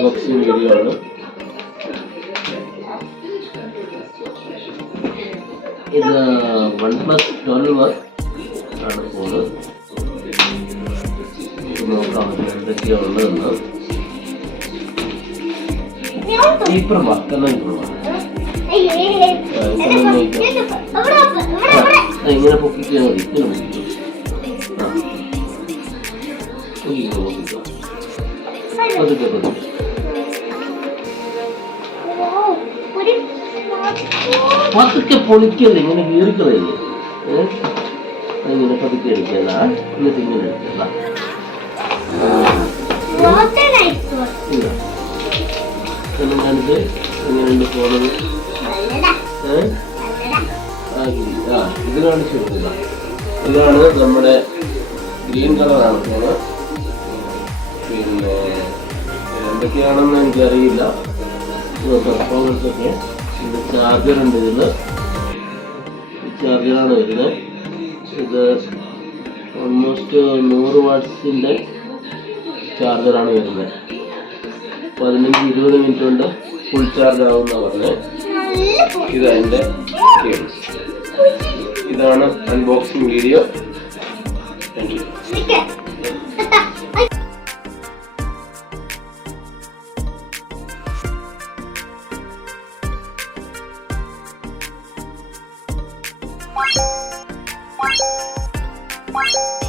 Unboxing video ആണ്. ഇത് OnePlus 12 ആണ് ഫോണ്. നോക്കാം എന്തൊക്കെയാ ഉള്ളതെന്ന്. ഇങ്ങനെ പൊക്കിക്കാൻ മതി. പതുക്കെ പൊളിക്കല്ലേ, ഇങ്ങനെ കീറിക്കളയല്ലേ. ഇങ്ങനെ പതുക്കെ എടുക്കല്ല, എന്നിട്ട് ഇങ്ങനെ എടുക്കല്ല. കാണിച്ച് എങ്ങനെയുണ്ട് ഫോണത്? ഇത് കാണിച്ചു കൊടുക്കുക. ഇതാണ് നമ്മുടെ ഗ്രീൻ കളറാണ് ഫോണ്. പിന്നെ എന്തൊക്കെയാണെന്ന് എനിക്കറിയില്ല. പെർഫോമൻസ് ഒക്കെ. ഇത് ചാർജർ ഉണ്ട്. ചാർജറാണ് വരുന്നത്. ഇത് ഓൾമോസ്റ്റ് 100 വാട്ട്സിൻ്റെ ചാർജറാണ് വരുന്നത്. 15-20 മിനിറ്റ് കൊണ്ട് ഫുൾ ചാർജ് ആവുമെന്നാണ് പറഞ്ഞത്. ഇതതിൻ്റെ കേബിൾ. ഇതാണ് unboxing video. Thank you. Bye.